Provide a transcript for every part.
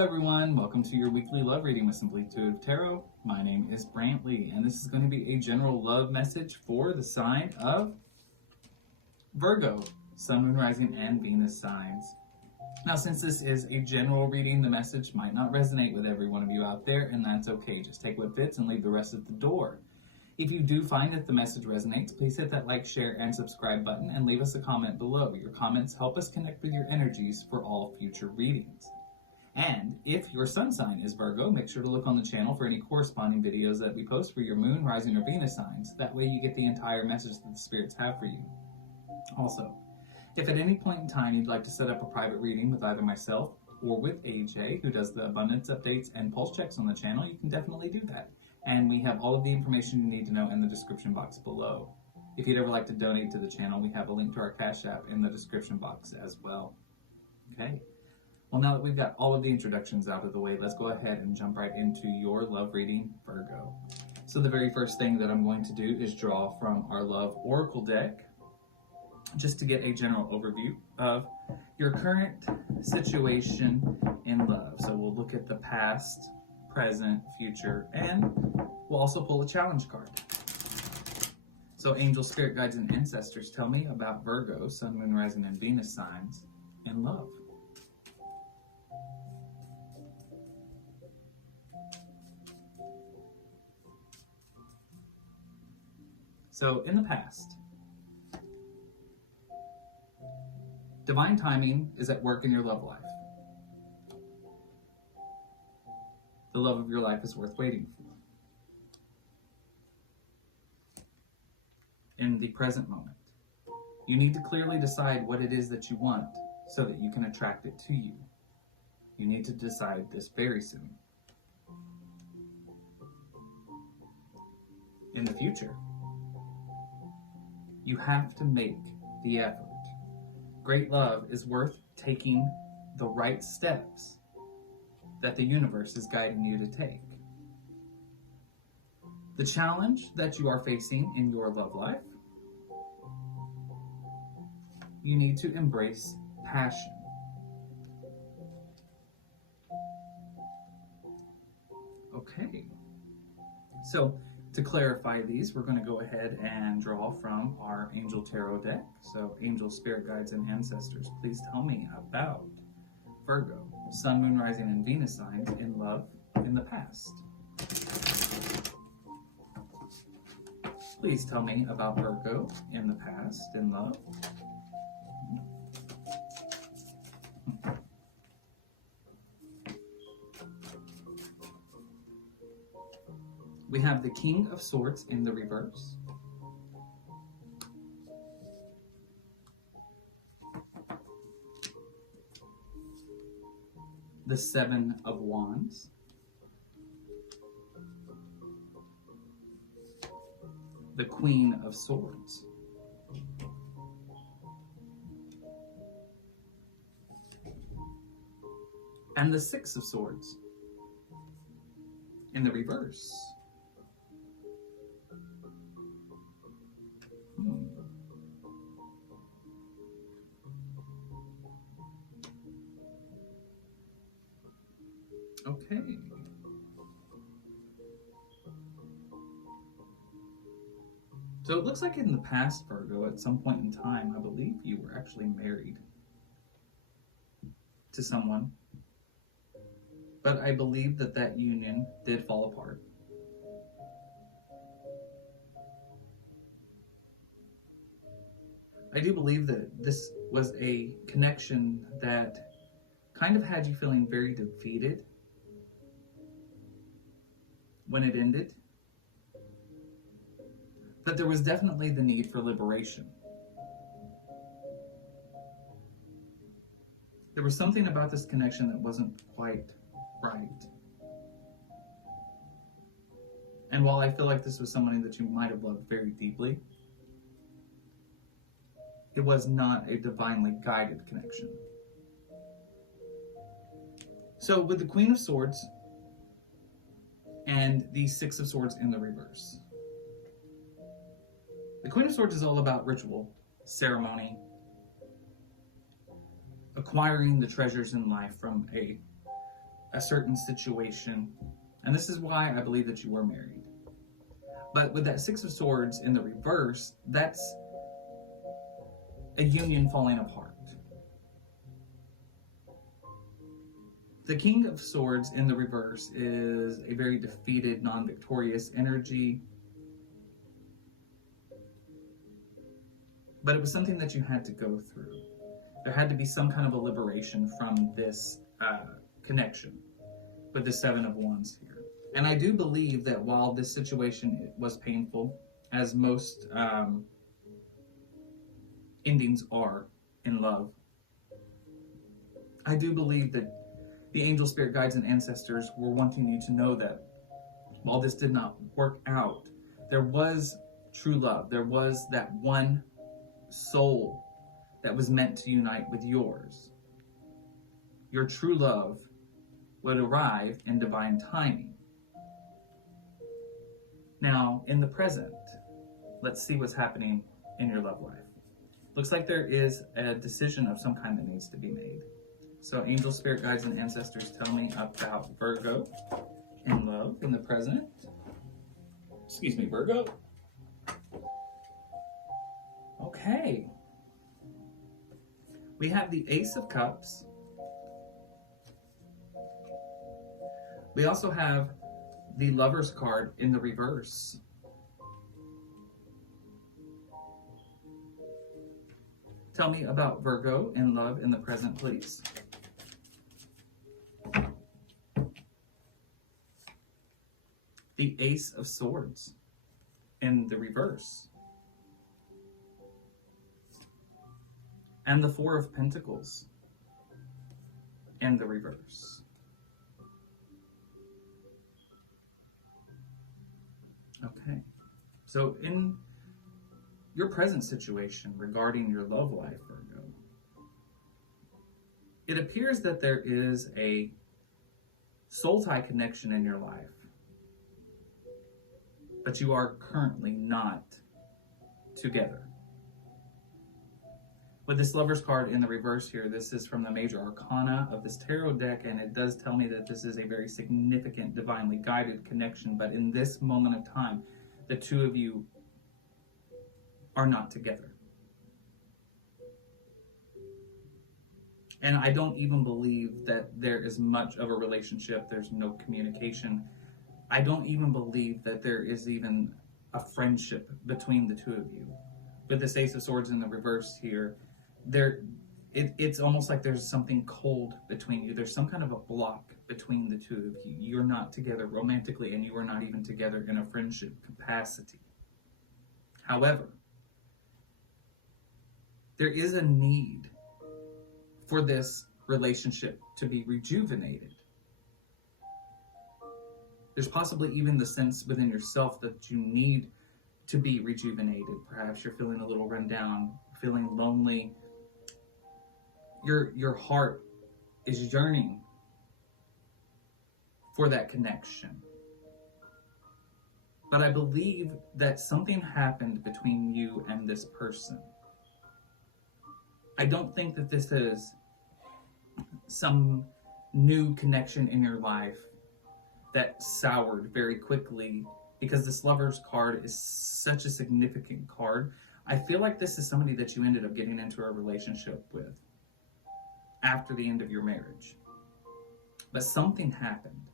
everyone, welcome to your weekly love reading with Simply Intuitive Tarot. My name is Brantley, and this is going to be a general love message for the sign of Virgo, Sun, Moon, Rising, and Venus signs. Now, since this is a general reading, the message might not resonate with every one of you out there, and that's okay. Just take what fits and leave the rest at the door. If you do find that the message resonates, please hit that like, share, and subscribe button and leave us a comment below. Your comments help us connect with your energies for all future readings. And if your sun sign is Virgo, make sure to look on the channel for any corresponding videos that we post for your moon, rising, or Venus signs. That way you get the entire message that the spirits have for you. Also, if at any point in time you'd like to set up a private reading with either myself or with AJ, who does the abundance updates and pulse checks on the channel, you can definitely do that. And we have all of the information you need to know in the description box below. If you'd ever like to donate to the channel, we have a link to our Cash App in the description box as well. Okay. Well, now that we've got all of the introductions out of the way, let's go ahead and jump right into your love reading, Virgo. So the very first thing that I'm going to do is draw from our Love Oracle deck, just to get a general overview of your current situation in love. So we'll look at the past, present, future, and we'll also pull a challenge card. So angel, spirit guides, and ancestors, tell me about Virgo, Sun, Moon, Rising, and Venus signs in love. So in the past, divine timing is at work in your love life. The love of your life is worth waiting for. In the present moment, you need to clearly decide what it is that you want so that you can attract it to you. You need to decide this very soon. In the future, you have to make the effort. Great love is worth taking the right steps that the universe is guiding you to take. The challenge that you are facing in your love life, you need to embrace passion. Okay, so to clarify these, we're going to go ahead and draw from our Angel Tarot deck. So angel, spirit guides, and ancestors, please tell me about Virgo, Sun, Moon, Rising, and Venus signs in love in the past. Please tell me about Virgo in the past in love. We have the King of Swords in the reverse. The Seven of Wands. The Queen of Swords. And the Six of Swords in the reverse. Okay. So it looks like in the past, Virgo, at some point in time, I believe you were actually married to someone. But I believe that that union did fall apart. I do believe that this was a connection that kind of had you feeling very defeated when it ended. That there was definitely the need for liberation. There was something about this connection that wasn't quite right. And while I feel like this was somebody that you might have loved very deeply, it was not a divinely guided connection. So with the Queen of Swords and the Six of Swords in the reverse, the Queen of Swords is all about ritual, ceremony, acquiring the treasures in life from a a certain situation. And this is why I believe that you were married. But with that Six of Swords in the reverse, that's a union falling apart. The King of Swords in the reverse is a very defeated, non-victorious energy. But it was something that you had to go through. There had to be some kind of a liberation from this connection with the Seven of Wands here. And I do believe that while this situation was painful, as most endings are in love, I do believe that the angel, spirit guides, and ancestors were wanting you to know that while this did not work out, there was true love. There was that one soul that was meant to unite with yours. Your true love would arrive in divine timing. Now, in the present, let's see what's happening in your love life. Looks like there is a decision of some kind that needs to be made. So angel, spirit guides, and ancestors, tell me about Virgo in love in the present. Excuse me, Virgo. Okay. We have the Ace of Cups. We also have the Lover's card in the reverse. Tell me about Virgo in love in the present, please. The Ace of Swords in the reverse. And the Four of Pentacles in the reverse. Okay, so in your present situation regarding your love life, Virgo, it appears that there is a soul tie connection in your life, but you are currently not together. With this Lover's card in the reverse here, this is from the Major Arcana of this tarot deck, and it does tell me that this is a very significant, divinely guided connection, but in this moment of time, the two of you are not together. And I don't even believe that there is much of a relationship. There's no communication. I don't even believe that there is even a friendship between the two of you. With this Ace of Swords in the reverse here, it's almost like there's something cold between you. There's some kind of a block between the two of you. You're not together romantically, and you are not even together in a friendship capacity. However, there is a need for this relationship to be rejuvenated. There's possibly even the sense within yourself that you need to be rejuvenated. Perhaps you're feeling a little run down, feeling lonely. Your heart is yearning for that connection. But I believe that something happened between you and this person. I don't think that this is some new connection in your life that soured very quickly, because this Lover's card is such a significant card. I feel like this is somebody that you ended up getting into a relationship with after the end of your marriage. But something happened,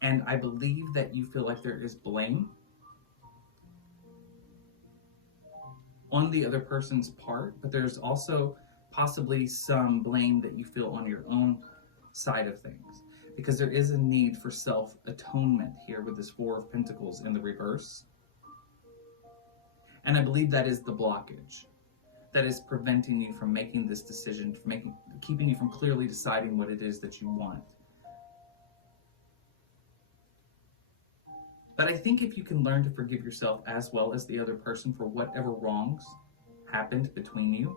and I believe that you feel like there is blame on the other person's part, but there's also possibly some blame that you feel on your own side of things, because there is a need for self-atonement here with this Four of Pentacles in the reverse. And I believe that is the blockage that is preventing you from making this decision, keeping you from clearly deciding what it is that you want. But I think if you can learn to forgive yourself as well as the other person for whatever wrongs happened between you,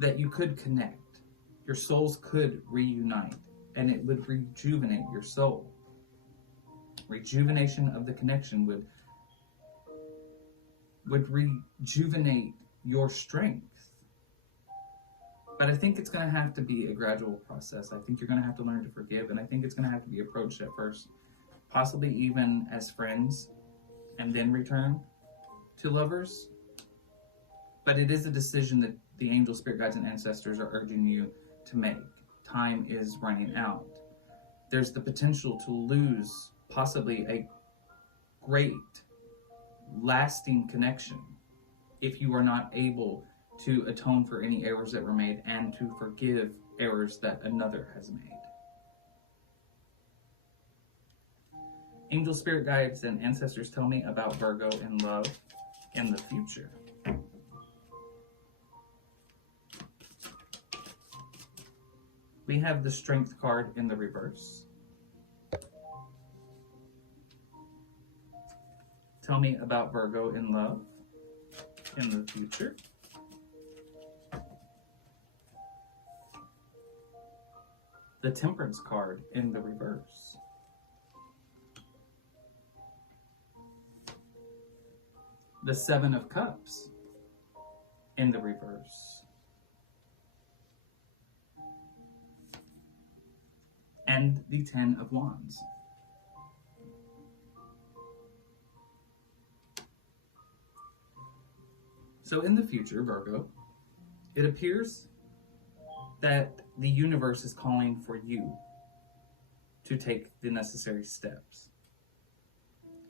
that you could connect. Your souls could reunite, and it would rejuvenate your soul. Rejuvenation of the connection would rejuvenate your strength. But I think it's going to have to be a gradual process. I think you're going to have to learn to forgive, and I think it's going to have to be approached at first, possibly even as friends, and then return to lovers. But it is a decision that the angel, spirit guides, and ancestors are urging you to make. Time is running out. There's the potential to lose possibly a great, lasting connection if you are not able to atone for any errors that were made and to forgive errors that another has made. Angel, spirit guides, and ancestors tell me about Virgo in love in the future. We have the Strength card in the reverse. Tell me about Virgo in love in the future. The Temperance card in the reverse. The Seven of Cups in the reverse. And the Ten of Wands. So in the future, Virgo, it appears that the universe is calling for you to take the necessary steps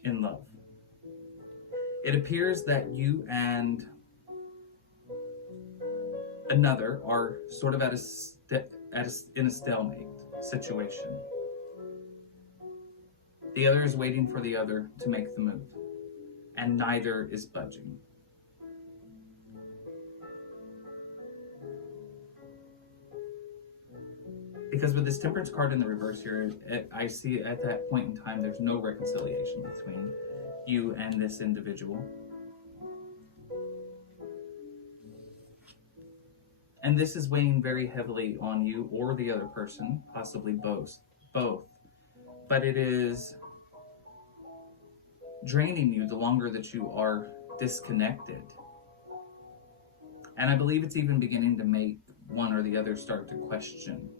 in love. It appears that you and another are sort of in a stalemate situation. The other is waiting for the other to make the move, and neither is budging. Because with this Temperance card in the reverse here, I see at that point in time there's no reconciliation between you and this individual. And this is weighing very heavily on you or the other person, possibly both. But it is draining you the longer that you are disconnected. And I believe it's even beginning to make one or the other start to question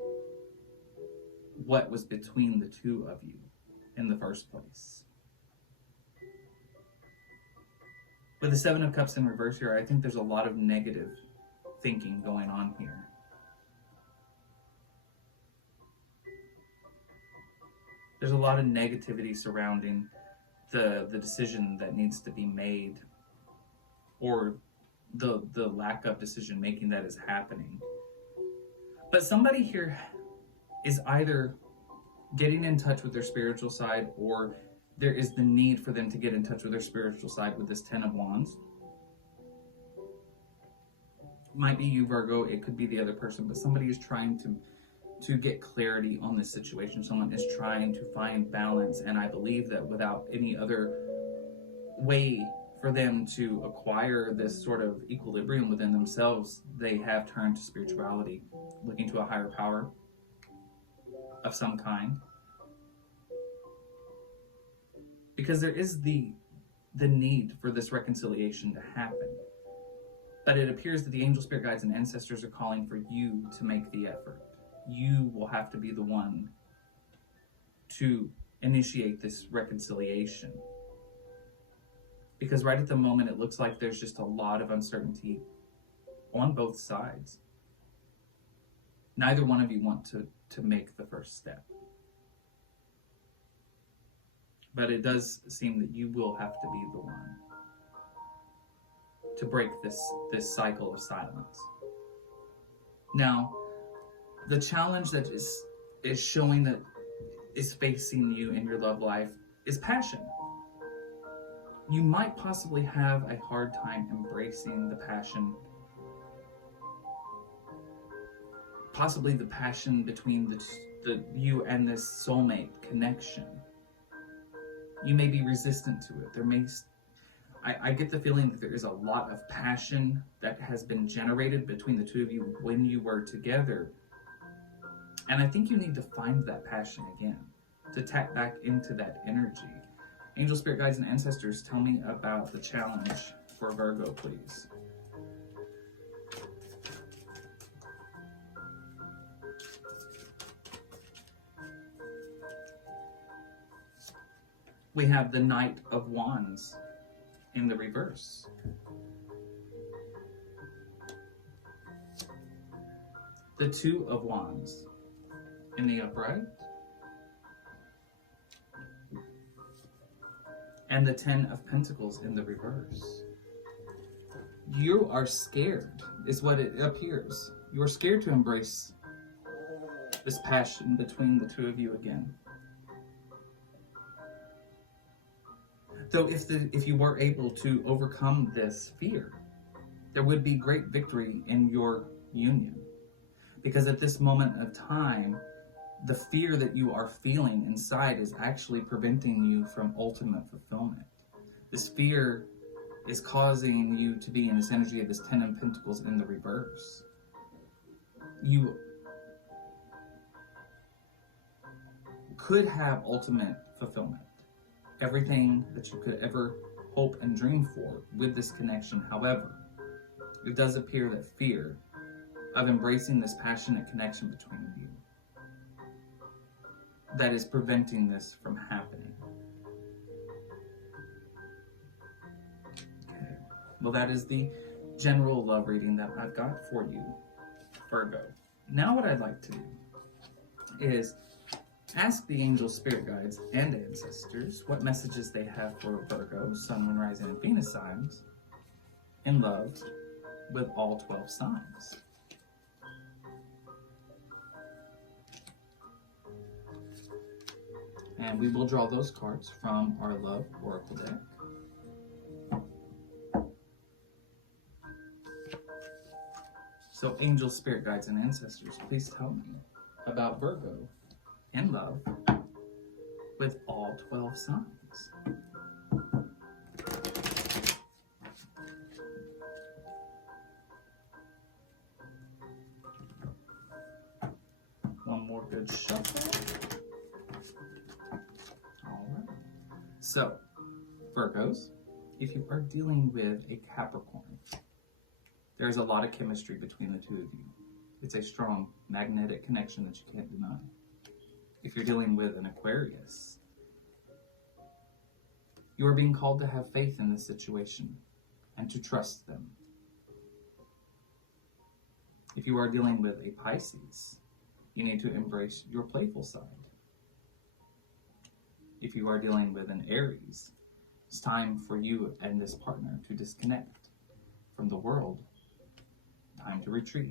what was between the two of you in the first place. With the Seven of Cups in reverse here, I think there's a lot of negative thinking going on here. There's a lot of negativity surrounding the decision that needs to be made, or the lack of decision making that is happening. But somebody here is either getting in touch with their spiritual side, or there is the need for them to get in touch with their spiritual side with this Ten of Wands. Might be you, Virgo, it could be the other person, but somebody is trying to get clarity on this situation. Someone is trying to find balance, and I believe that without any other way for them to acquire this sort of equilibrium within themselves, they have turned to spirituality, looking to a higher power of some kind. Because there is the need for this reconciliation to happen. But it appears that the angel, spirit guides, and ancestors are calling for you to make the effort. You will have to be the one to initiate this reconciliation. Because right at the moment, it looks like there's just a lot of uncertainty on both sides. Neither one of you want to make the first step. But it does seem that you will have to be the one to break this cycle of silence. Now, the challenge that is showing that is facing you in your love life is passion. You might possibly have a hard time embracing the passion, possibly the passion between the you and this soulmate connection. You may be resistant to it. I get the feeling that there is a lot of passion that has been generated between the two of you when you were together. And I think you need to find that passion again, to tap back into that energy. Angel, spirit guides, and ancestors, tell me about the challenge for Virgo, please. We have the Knight of Wands in the reverse. The Two of Wands in the upright. And the Ten of Pentacles in the reverse. You are scared, is what it appears. You are scared to embrace this passion between the two of you again. Though if you were able to overcome this fear, there would be great victory in your union. Because at this moment of time, the fear that you are feeling inside is actually preventing you from ultimate fulfillment. This fear is causing you to be in this energy of this Ten of Pentacles in the reverse. You could have ultimate fulfillment. Everything that you could ever hope and dream for with this connection. However, it does appear that fear of embracing this passionate connection between you that is preventing this from happening. Okay. Well, that is the general love reading that I've got for you, Virgo. Now what I'd like to do is ask the angel spirit guides and ancestors what messages they have for Virgo, Sun, Moon, Rising, and Venus signs in love with all 12 signs. And we will draw those cards from our Love Oracle deck. So, angel, spirit guides, and ancestors, please tell me about Virgo in love with all 12 signs. One more good shuffle. So, Virgos, if you are dealing with a Capricorn, there's a lot of chemistry between the two of you. It's a strong magnetic connection that you can't deny. If you're dealing with an Aquarius, you are being called to have faith in this situation and to trust them. If you are dealing with a Pisces, you need to embrace your playful side. If you are dealing with an Aries, it's time for you and this partner to disconnect from the world. Time to retreat.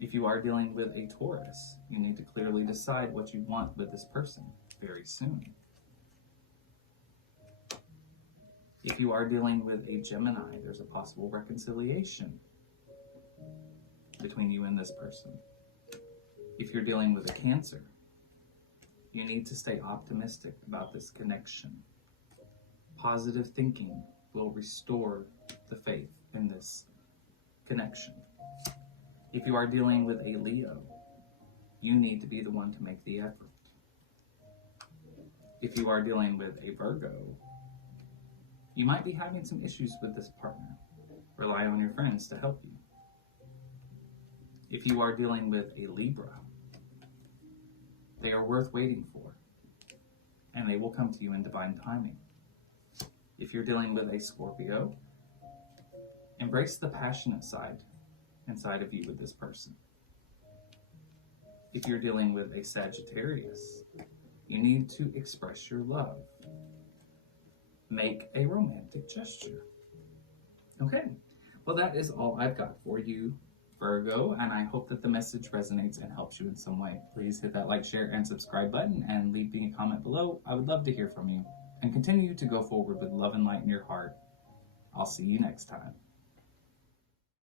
If you are dealing with a Taurus, you need to clearly decide what you want with this person very soon. If you are dealing with a Gemini, there's a possible reconciliation between you and this person. If you're dealing with a Cancer, you need to stay optimistic about this connection. Positive thinking will restore the faith in this connection. If you are dealing with a Leo, you need to be the one to make the effort. If you are dealing with a Virgo, you might be having some issues with this partner. Rely on your friends to help you. If you are dealing with a Libra, they are worth waiting for, and they will come to you in divine timing. If you're dealing with a Scorpio, embrace the passionate side inside of you with this person. If you're dealing with a Sagittarius, you need to express your love. Make a romantic gesture. Okay, well, that is all I've got for you, Virgo, and I hope that the message resonates and helps you in some way. Please hit that like, share, and subscribe button and leave me a comment below. I would love to hear from you. And continue to go forward with love and light in your heart. I'll see you next time.